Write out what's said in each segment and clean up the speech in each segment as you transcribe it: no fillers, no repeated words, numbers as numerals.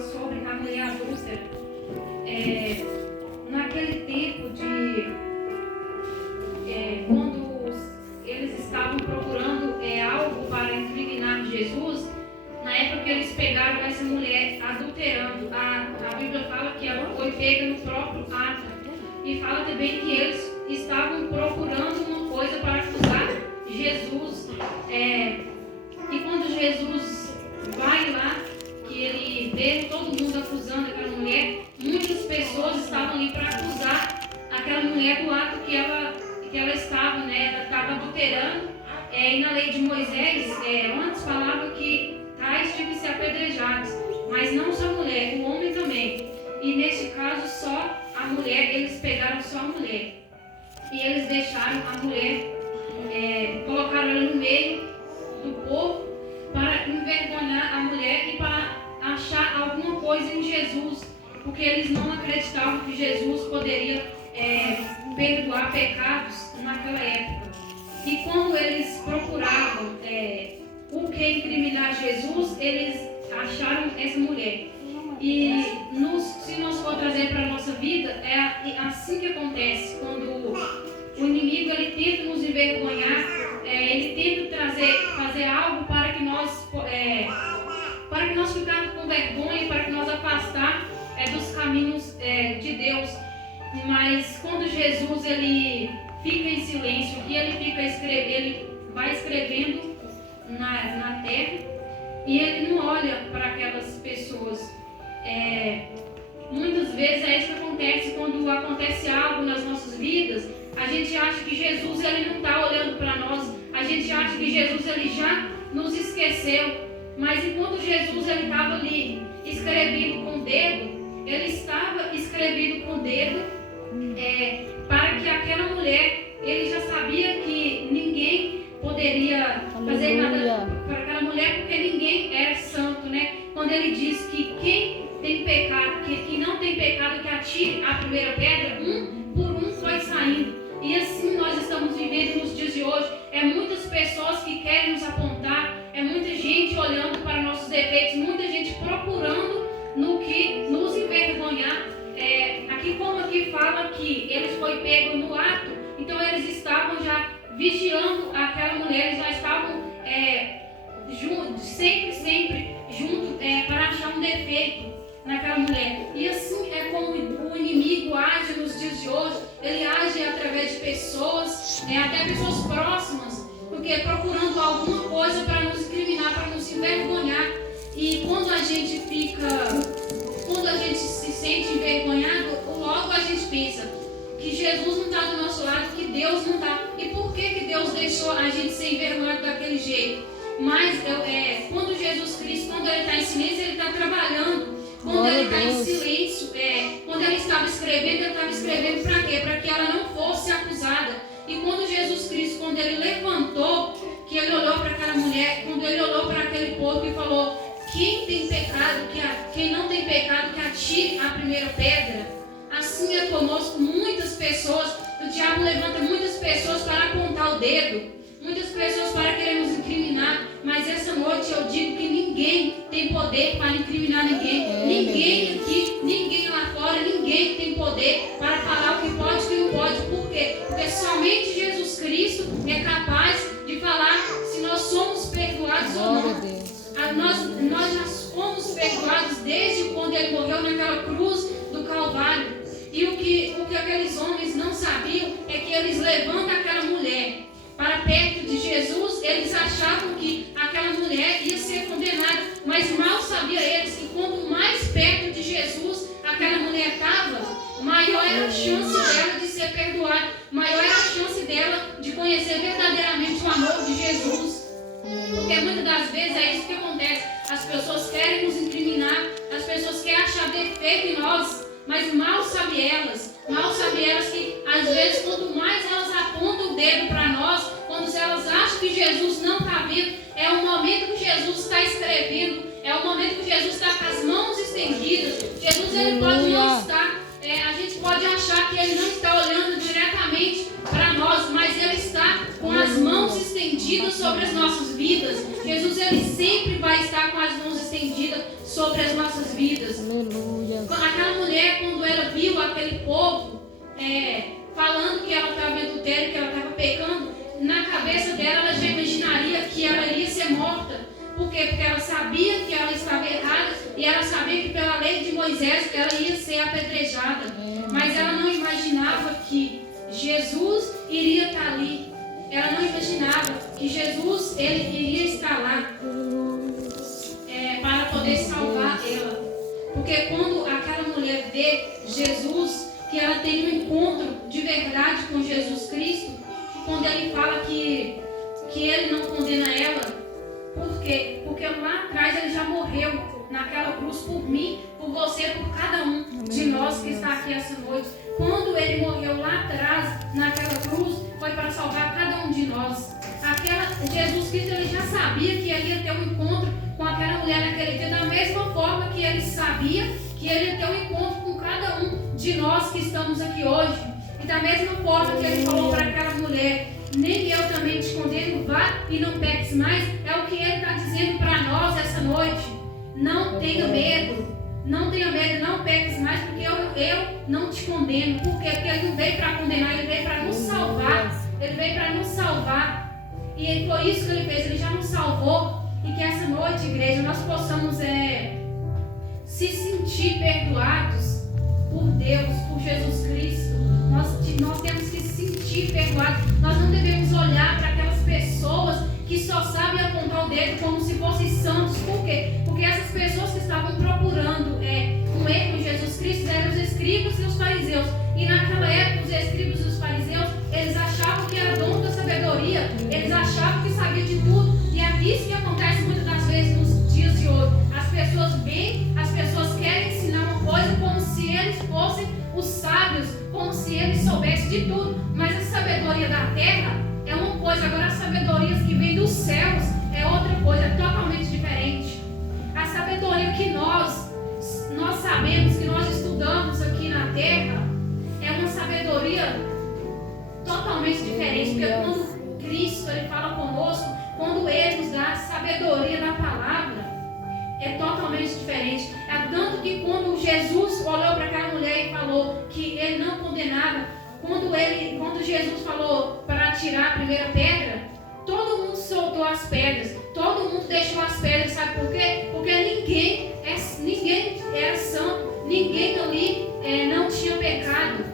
sobre a mulher adúltera. Naquele tempo quando eles estavam procurando algo para incriminar Jesus, na época que eles pegaram essa mulher adulterando, a Bíblia fala que ela foi pega no próprio ato, e fala também que eles estavam procurando uma coisa para acusar Jesus. E quando Jesus vai lá, que ele vê todo mundo acusando aquela mulher, muitas pessoas estavam ali para acusar aquela mulher do ato que ela estava, né? Ela estava adulterando. E na lei de Moisés, antes falava que tais tinham que ser apedrejados, mas não só a mulher, o homem também. E neste caso, só a mulher, eles pegaram só a mulher. E eles deixaram a mulher, colocaram ela no meio do povo para envergonhar a mulher e para achar alguma coisa em Jesus, porque eles não acreditavam que Jesus poderia perdoar pecados naquela época. E quando eles procuravam o que incriminar Jesus, eles acharam essa mulher. E se nós for trazer para a nossa vida, é assim que acontece. Quando o inimigo ele tenta nos envergonhar, ele tenta fazer algo para que nós ficarmos com vergonha, para que nós afastar dos caminhos de Deus. Mas quando Jesus ele fica em silêncio e ele vai escrevendo na terra, e ele não olha para aquelas pessoas. Muitas vezes é isso que acontece quando acontece algo nas nossas vidas. A gente acha que Jesus ele não está olhando para nós. A gente acha que Jesus ele já nos esqueceu. Mas enquanto Jesus ele estava ali escrevendo com o dedo, ele estava escrevendo com o dedo para que aquela mulher, ele já sabia que ninguém poderia fazer nada para aquela mulher, porque ninguém é santo, né? Quando ele diz que quem tem pecado, que não tem pecado, que atire a primeira pedra, um por um foi saindo. E assim nós estamos vivendo nos dias de hoje. Muitas pessoas que querem nos apontar, muita gente olhando para nossos defeitos, muita gente procurando no que nos envergonhar. Aqui como aqui fala que eles foi pego no ato, então eles estavam já vigiando aquela mulher, eles já estavam sempre junto para achar um defeito naquela mulher. E assim é como o inimigo age nos dias de hoje. Ele age através de pessoas, até pessoas próximas, porque procurando alguma coisa para nos incriminar, para nos envergonhar. E quando a gente se sente envergonhado, logo a gente pensa que Jesus não está do nosso lado, que Deus não está. E por que Deus deixou a gente ser envergonhado daquele jeito? Mas quando Jesus Cristo, quando ele está em silêncio, ele está trabalhando. Quando ele está em silêncio, quando ele estava escrevendo para quê? Para que ela não fosse acusada. E quando Jesus Cristo, quando ele levantou, que ele olhou para aquela mulher, quando ele olhou para aquele povo e falou: quem tem pecado, quem não tem pecado, que atire a primeira pedra. Assim é conosco. Muitas pessoas, o diabo levanta muitas pessoas para apontar o dedo, muitas pessoas para querer nos incriminar. Mas essa noite eu digo que ninguém tem poder para incriminar ninguém. Ninguém aqui, ninguém lá fora, ninguém tem poder para falar o que pode e o que não pode. Por quê? Porque somente Jesus Cristo é capaz de falar se nós somos perdoados ou não. Nós já fomos perdoados desde quando ele morreu naquela cruz do Calvário. E o que aqueles homens não sabiam é que eles levantam aquela mulher para perto de Jesus. Eles achavam que aquela mulher ia ser condenada, mas mal sabia eles que quanto mais perto de Jesus aquela mulher estava, maior era a chance dela de ser perdoada, maior era a chance dela de conhecer verdadeiramente o amor de Jesus. Porque muitas das vezes é isso que acontece. As pessoas querem nos incriminar, as pessoas querem achar defeito em nós, mas mal sabem elas que às vezes quanto mais elas apontam o dedo para nós, quando elas acham que Jesus não está vendo, é o momento que Jesus está escrevendo, é o momento que Jesus está com as mãos estendidas. Jesus ele pode não estar, a gente pode achar que ele não está olhando diretamente para nós, mas ele está com as mãos estendidas sobre as nossas vidas. Jesus ele sempre vai estar com as mãos estendidas sobre as nossas vidas. Aleluia. Aquela mulher, quando ela viu aquele povo falando que ela estava em adultério, que ela estava pecando, na cabeça dela ela já imaginaria que ela iria ser morta. Por quê? Porque ela sabia que ela estava errada e ela sabia que pela lei de Moisés ela ia ser apedrejada. Mas ela não imaginava que Jesus iria estar ali. Ela não imaginava que Jesus ele iria estar lá para poder salvar ela. Porque quando aquela mulher vê Jesus, que ela tem um encontro de verdade com Jesus Cristo, quando ele fala que ele não condena ela, por quê? Porque lá atrás ele já morreu naquela cruz por mim, por você, por cada um de nós que está aqui essa noite. Quando ele morreu lá atrás naquela cruz, foi para salvar cada um de nós. Jesus Cristo ele já sabia que ele ia ter um encontro com aquela mulher naquele dia, da mesma forma que ele sabia que ele ia ter um encontro com cada um de nós que estamos aqui hoje. E da mesma forma que ele falou para aquela mulher: nem eu também te condeno, vá e não peques mais. É o que ele está dizendo para nós essa noite. Não tenha medo, não tenha medo, não peques mais, porque eu não te condeno. Por quê? Porque ele não veio para condenar, ele veio para nos salvar. Ele veio para nos salvar. E foi isso que ele fez, ele já nos salvou. E que essa noite, igreja, nós possamos se sentir perdoados por Deus, por Jesus Cristo. Nós temos que se sentir perdoados. Nós não devemos olhar para aquelas pessoas que só sabem apontar o dedo como se fossem santos. Por quê? Porque essas pessoas que estavam procurando um erro em Jesus Cristo eram os escribas e os fariseus. E naquela época, os escribas e os fariseus, eles achavam que era dono da sabedoria. Eles achavam que sabia de tudo. E é isso que acontece muitas das vezes nos dias de hoje. As pessoas vêm, as pessoas querem ensinar uma coisa como se eles fossem os sábios, como se eles soubessem de tudo. Mas a sabedoria da terra é uma coisa, agora as sabedorias que vêm dos céus é outra coisa, é totalmente diferente. A sabedoria que nós sabemos, que nós estudamos aqui na terra, é uma sabedoria totalmente diferente. Porque quando Cristo ele fala conosco, quando Ele nos dá a sabedoria da palavra, é totalmente diferente. É tanto que quando Jesus olhou para aquela mulher e falou que Ele não condenava, quando Jesus falou para tirar a primeira pedra, todo mundo soltou as pedras, todo mundo deixou as pedras. Sabe por quê? Porque ninguém era santo, ninguém ali não tinha pecado.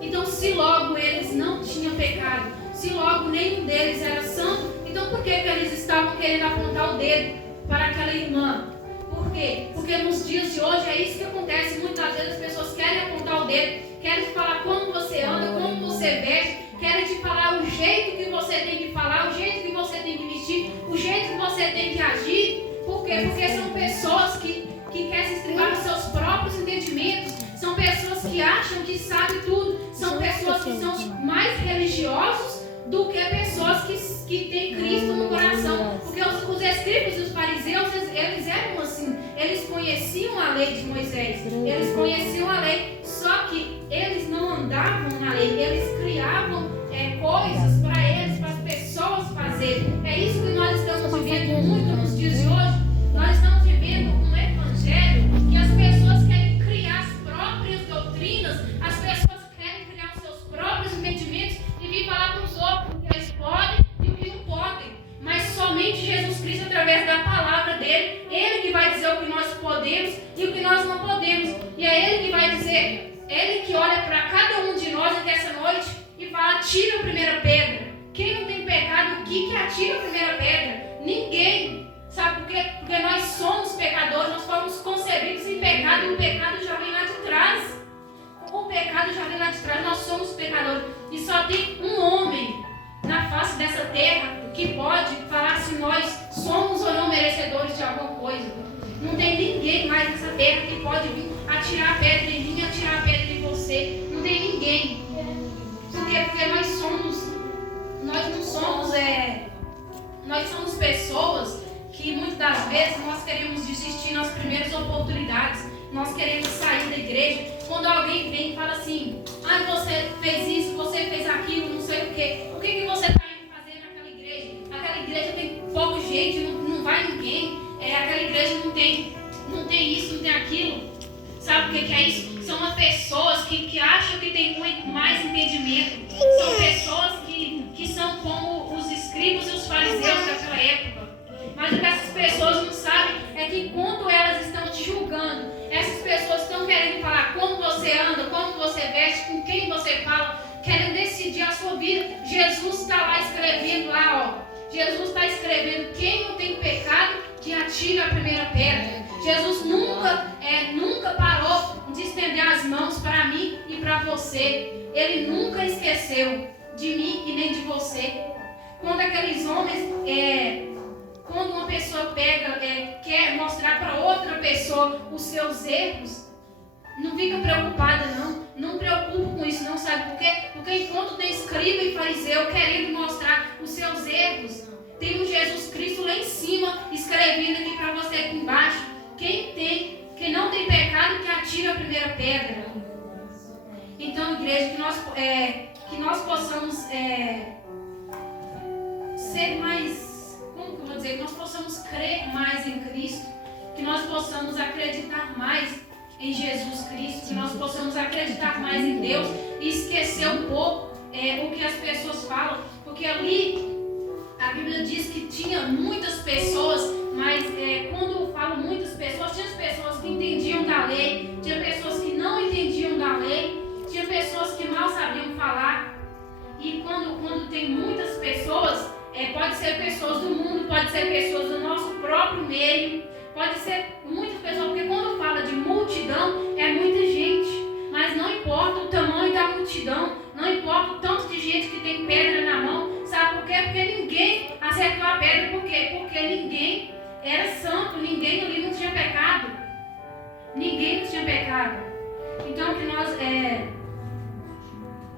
Então, se logo eles não tinham pecado, se logo nenhum deles era santo, então por que eles estavam querendo apontar o dedo para aquela irmã? Por quê? Porque nos dias de hoje é isso que acontece. Muitas vezes as pessoas querem apontar o dedo, querem te falar como você anda, como você veste, querem te falar o jeito que você tem que falar, o jeito que você tem que vestir, o jeito que você tem que agir. Por quê? Porque são pessoas que querem se estribar nos seus próprios entendimentos, são pessoas que acham que sabem tudo, são pessoas que são mais religiosos do que pessoas que têm Cristo no coração. Porque os escribas e os fariseus, eles eram assim, eles conheciam a lei de Moisés, eles conheciam a lei, só que eles não andavam na lei, eles criavam coisas para eles, para as pessoas fazerem. É isso que nós estamos vivendo muito nos dias de hoje. Nós estamos vivendo um evangelho que as pessoas querem criar as próprias doutrinas, as pessoas querem criar os seus próprios entendimentos e vir falar para os outros o que eles podem e o que não podem. Mas somente Jesus Cristo, através da palavra dele, Ele que vai dizer o que nós podemos e o que nós não podemos. E é Ele que vai dizer, Ele que olha para cada um de nós aqui essa noite e fala: tira a primeira pedra. Quem não tem pecado, o que atira a primeira pedra? Ninguém. Sabe por quê? Porque nós somos pecadores, nós fomos concebidos em pecado e o pecado já vem lá de trás. O pecado já vem lá de trás, nós somos pecadores. E só tem um homem na face dessa terra que pode falar se nós somos ou não merecedores de alguma coisa. Não tem ninguém mais nessa terra que pode vir atirar a pedra em mim e atirar a pedra em você. Não tem ninguém. Por quê? Porque nós somos pessoas que muitas das vezes nós queremos desistir nas primeiras oportunidades. Nós queremos sair da igreja. Quando alguém vem e fala assim: você fez isso, você fez aquilo, não sei o quê. O que você está indo fazer naquela igreja? Aquela igreja tem pouco gente, não vai ninguém. Aquela igreja não tem não tem isso, não tem aquilo. Sabe o que é isso? São pessoas que acham que tem muito mais entendimento. São pessoas que são como os escribas e os fariseus daquela época. Mas o que essas pessoas não sabem é que enquanto elas estão te julgando, essas pessoas estão querendo falar como você anda, como você veste, com quem você fala, querem decidir a sua vida. Jesus está lá escrevendo lá, ó. Jesus está escrevendo: quem não tem pecado, que atire a primeira pedra. Jesus nunca parou de estender as mãos para mim e para você. Ele nunca esqueceu de mim e nem de você. Quando aqueles homens, quando uma pessoa quer mostrar para outra pessoa os seus erros, não fica preocupada não preocupa com isso não, sabe por quê? Porque enquanto tem escriba e fariseu querendo mostrar os seus erros, tem um Jesus Cristo lá em cima escrevendo aqui para você aqui embaixo: quem não tem pecado, que atire a primeira pedra. Então, igreja, que nós possamos ser mais, como que eu vou dizer, que nós possamos crer mais em Cristo, que nós possamos acreditar mais em Jesus Cristo, que nós possamos acreditar mais em Deus e esquecer um pouco o que as pessoas falam, porque ali a Bíblia diz que tinha muitas pessoas, mas quando eu falo muitas pessoas, tinha pessoas que entendiam da lei, tinha pessoas que não entendiam da lei, tinha pessoas que mal sabiam falar. E quando tem muitas pessoas, pode ser pessoas do mundo, pode ser pessoas do nosso próprio meio, pode ser muitas pessoas, porque quando fala de multidão, é muita gente, mas não importa o tamanho da multidão, não importa o tanto de gente que tem pedra na mão. Sabe por quê? Porque ninguém acertou a pedra. Por quê? Porque ninguém era santo, ninguém ali não tinha pecado. Ninguém não tinha pecado. Então, que nós,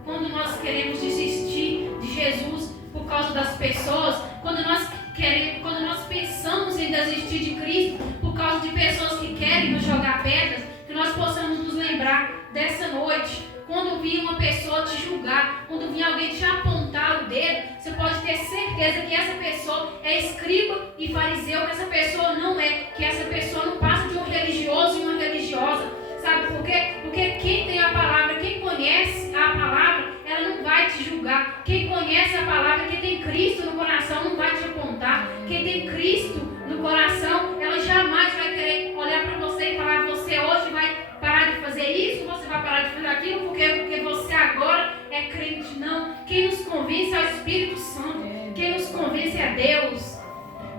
quando nós queremos desistir de Jesus por causa das pessoas, quando nós pensamos em desistir de Cristo por causa de pessoas que querem nos jogar pedras, que nós possamos nos lembrar dessa noite. Quando vir uma pessoa te julgar, quando vir alguém te apontar o dedo, você pode ter certeza que essa pessoa é escriba e fariseu, que essa pessoa não é, que essa pessoa não passa de um religioso e uma religiosa. Sabe por quê? Porque quem tem a palavra, quem conhece a palavra, ela não vai te julgar. Quem conhece a palavra, quem tem Cristo no coração, não vai te apontar. Quem tem Cristo no coração, ela jamais vai querer olhar para você e falar: você hoje vai parar de fazer isso, você vai parar de fazer aquilo, porque você agora é crente. Não. Quem nos convence é o Espírito Santo. Quem nos convence é Deus.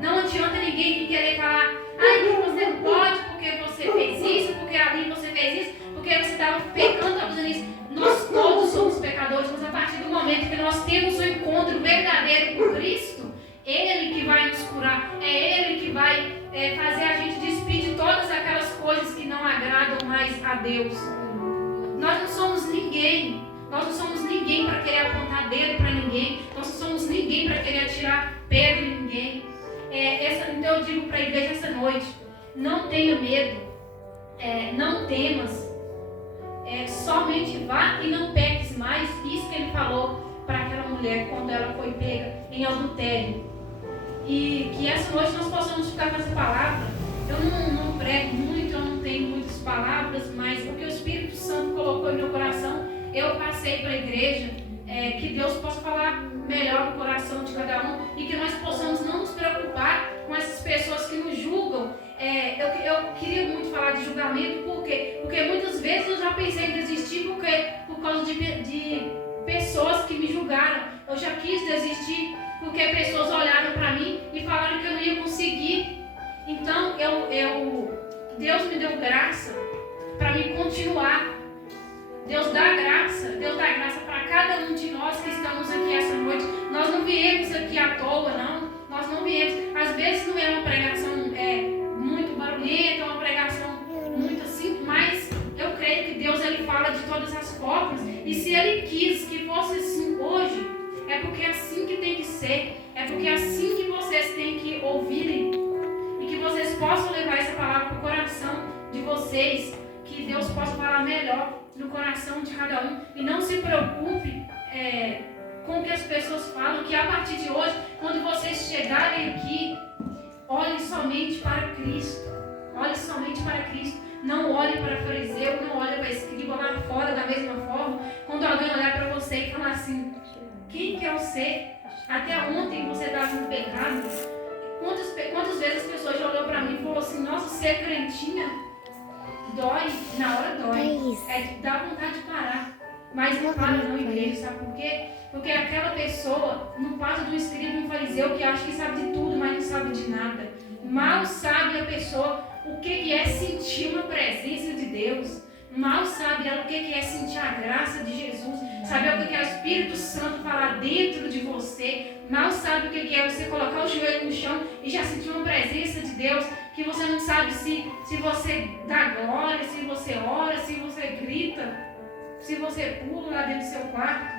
Não adianta ninguém querer falar: você pode porque você fez isso, porque ali você fez isso, porque você estava pecando, fazendo isso. Nós todos somos pecadores, mas a partir do momento que nós temos um encontro verdadeiro com Cristo, Ele que vai nos curar, é Ele que vai fazer a gente despir de todas aquelas coisas que não agradam mais a Deus. Nós não somos ninguém para querer apontar dedo para ninguém, nós não somos ninguém para querer atirar pedra em ninguém. Então eu digo para a igreja essa noite: não tenha medo, não temas, somente vá e não peques mais. Isso que ele falou para aquela mulher quando ela foi pega em adultério. E que essa noite nós possamos ficar com essa palavra. Eu não prego muito, eu não tenho muitas palavras, mas o que o Espírito Santo colocou no meu coração, eu passei para a igreja. Que Deus possa falar melhor no coração de cada um e que nós possamos não nos preocupar com essas pessoas que nos julgam. Eu queria muito falar de julgamento, por quê? Porque muitas vezes eu já pensei em desistir por causa de pessoas que me julgaram. Eu já quis desistir porque pessoas olharam para mim e falaram que eu não ia conseguir. Então Deus me deu graça para me continuar. Deus dá graça para cada um de nós que estamos aqui essa noite. Nós não viemos aqui à toa, não. Nós não viemos. Às vezes não é uma pregação muito barulhenta, uma pregação muito assim, mas eu creio que Deus ele fala de todas as formas. E se Ele quis que fosse assim hoje, é porque é assim que tem que ser. É porque é assim que vocês têm que ouvirem. E que vocês possam levar essa palavra para o coração de vocês. Que Deus possa falar melhor no coração de cada um. E não se preocupe com o que as pessoas falam. Que a partir de hoje, quando vocês chegarem aqui, olhem somente para Cristo. Olhem somente Cristo. Não olhe para fariseu, não olhe para escriba lá fora da mesma forma. Quando alguém olhar para você e falar assim, quem que é você? Até ontem você estava no pecado. Quantas vezes as pessoas já olhou para mim e falou assim, nossa, você é crentinha? Dói, na hora dói. Dá vontade de parar. Mas não para não, igreja, sabe por quê? Porque aquela pessoa não passa do escriba e um fariseu que acha que sabe de tudo, mas não sabe de nada. Mal sabe a pessoa o que é sentir uma presença de Deus. Mal sabe ela o que é sentir a graça de Jesus. Sabe o que é o Espírito Santo falar dentro de você. Mal sabe o que é você colocar o joelho no chão e já sentir uma presença de Deus. Que você não sabe se você dá glória, se você ora, se você grita, se você pula lá dentro do seu quarto.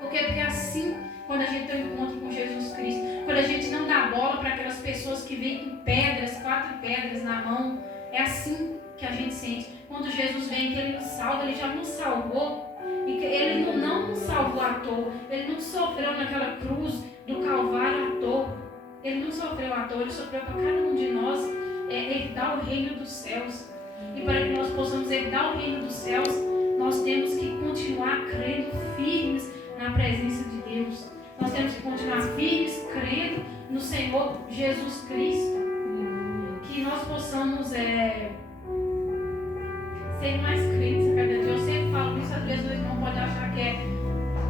Porque é assim quando a gente tem um encontro com Jesus Cristo. Quando a gente não dá bola para aquelas pessoas que vêm com pedras, 4 pedras na mão. É assim que a gente sente. Quando Jesus vem, que Ele nos salva, Ele já nos salvou. E que Ele não nos salvou à toa. Ele não sofreu naquela cruz do Calvário à toa. Ele não sofreu à toa, Ele sofreu para cada um de nós herdar o reino dos céus. E para que nós possamos herdar o reino dos céus, nós temos que continuar crendo firmes na presença de Deus. Nós temos que continuar firmes crendo no Senhor Jesus Cristo. Que nós possamos ser mais crentes a cada dia. Eu sempre falo isso, às vezes o irmão pode achar que é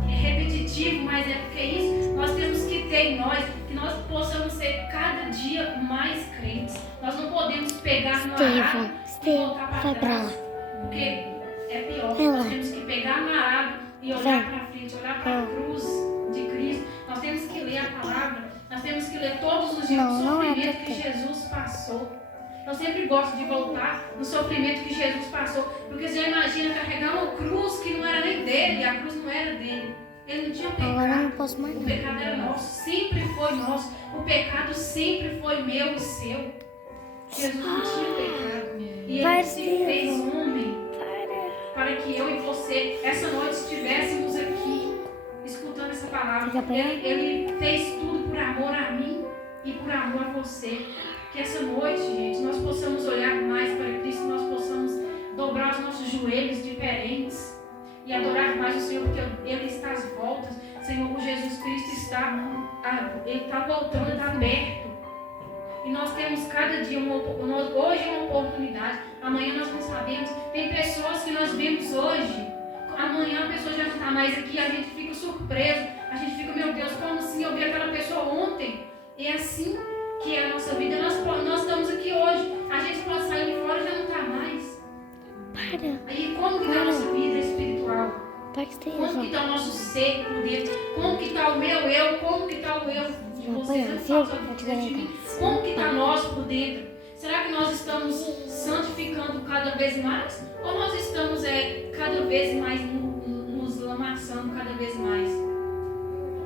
repetitivo, mas é porque é isso nós temos que ter em nós, que nós possamos ser cada dia mais crentes. Nós não podemos pegar no arado e voltar para trás, porque é pior. Nós temos que pegar no arado e olhar para frente, olhar para a cruz de Cristo. Nós temos que ler a palavra, nós temos que ler todos os dias o sofrimento que Jesus passou. Eu sempre gosto de voltar no sofrimento que Jesus passou, porque você imagina carregar uma cruz que não era nem dele, a cruz não era dele. Ele não tinha pecado. Agora eu não posso mais. O pecado era nosso, sempre foi nosso. O pecado sempre foi meu e seu. Jesus não tinha pecado. E Ele se fez homem para que eu e você, essa noite, estivéssemos aqui, escutando essa palavra. Ele fez tudo por amor a mim e por amor a você. Que essa noite, gente, nós possamos olhar mais para Cristo, nós possamos dobrar os nossos joelhos diferentes e adorar mais o Senhor, porque Ele está às voltas. Senhor, o Jesus Cristo Ele está voltando, está aberto. E nós temos cada dia, hoje é uma oportunidade, amanhã nós não sabemos. Tem pessoas que nós vemos hoje, amanhã a pessoa já não está mais aqui, a gente fica surpreso, a gente fica, meu Deus, como assim? Eu vi aquela pessoa ontem. E é assim que é a nossa vida. Nós estamos aqui hoje, a gente pode sair de fora e já não está mais. Aí como que está a nossa vida espiritual? Como que está o nosso ser por dentro? Como que está o meu eu? Como que está o eu de vocês? Como que está nós por dentro? Será que nós estamos santificando cada vez mais? Ou nós estamos cada vez mais nos lamaçando cada vez mais?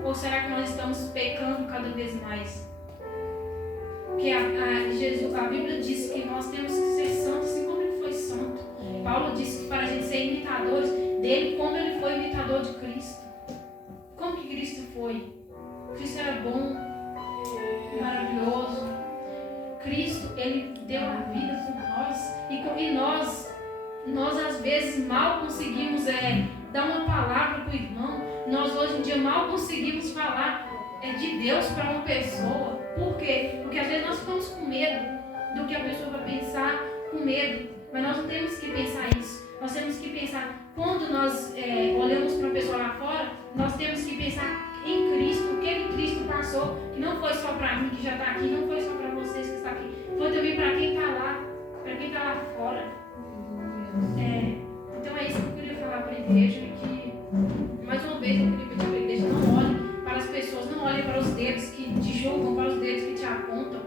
Ou será que nós estamos pecando cada vez mais? Porque a Bíblia diz que nós temos que ser santos assim como Ele foi santo. Paulo disse que para a gente ser imitadores dele, como Ele foi imitador de Cristo. Como que Cristo foi? Cristo era bom, maravilhoso. Cristo, Ele deu a vida por nós. E nós às vezes mal conseguimos dar uma palavra para o irmão. Nós hoje em dia mal conseguimos falar de Deus para uma pessoa. Por quê? Porque às vezes nós ficamos com medo do que a pessoa vai pensar, com medo. Mas nós não temos que pensar isso. Nós temos que pensar, quando nós olhamos para uma pessoa lá fora, nós temos que pensar em Cristo, o que Cristo passou, que não foi só para mim que já está aqui, não foi só para vocês que estão aqui, foi também para quem está lá, fora. Então é isso que eu queria falar para a igreja, que mais uma vez eu queria pedir para a igreja, não olhe para as pessoas, não olhe para os dedos que te julgam, para os dedos que te apontam.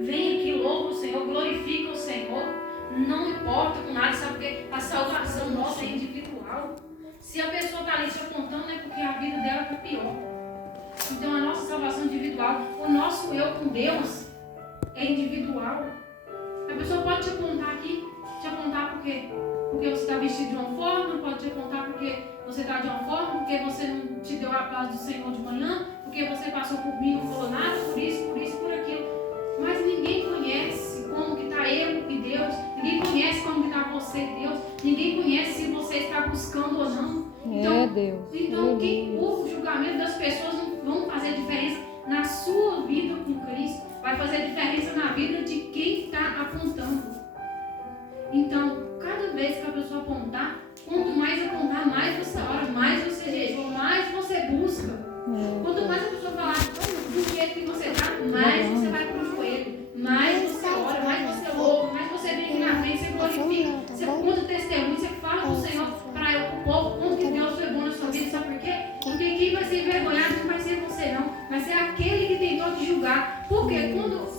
Vem aqui, louva o Senhor, glorifica o Senhor, não importa com nada, sabe, porque a salvação nossa é individual. Se a pessoa está ali te apontando, é porque a vida dela está pior. Então a nossa salvação é individual, o nosso eu com Deus é individual. A pessoa pode te apontar aqui, te apontar porque você está vestido de uma forma, pode te apontar porque você está de uma forma, porque você não te deu a paz do Senhor de manhã, porque você passou por mim e não falou nada, por isso, por aquilo. Mas ninguém conhece como que está eu e Deus, ninguém conhece buscando ou não. Então, o julgamento das pessoas não vão fazer diferença na sua vida com Cristo. Vai fazer diferença na vida de quem está apontando. Então, cada vez que a pessoa apontar, quanto mais apontar, mais você ora, mais você jejua, mais você busca. Quanto mais a pessoa falar do jeito que você está, mais você vai para o joelho, mais você ora, mais você louva, mais você vem aqui na frente, você glorifica, você conta testemunho, você fala com o Senhor para o povo, como que Deus foi bom na sua vida, sabe por quê? Porque quem vai ser envergonhado não vai ser você não, vai ser aquele que tentou te julgar. Porque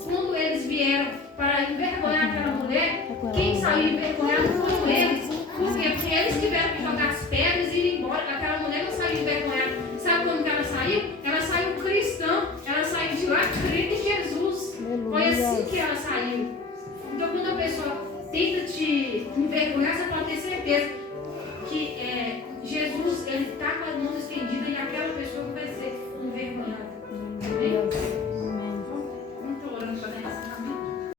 quando eles vieram para envergonhar aquela mulher, quem saiu envergonhado foram eles. Por quê? Porque eles tiveram que jogar as pedras e ir embora. Aquela mulher não saiu envergonhada. Sabe quando que ela saiu? Ela saiu cristã. Ela saiu de lá crendo em Jesus. Foi assim que ela saiu. Então quando a pessoa tenta te envergonhar, você pode ter certeza que Jesus, ele está com as mãos estendidas e aquela pessoa que vai ser envergonhada. Amém?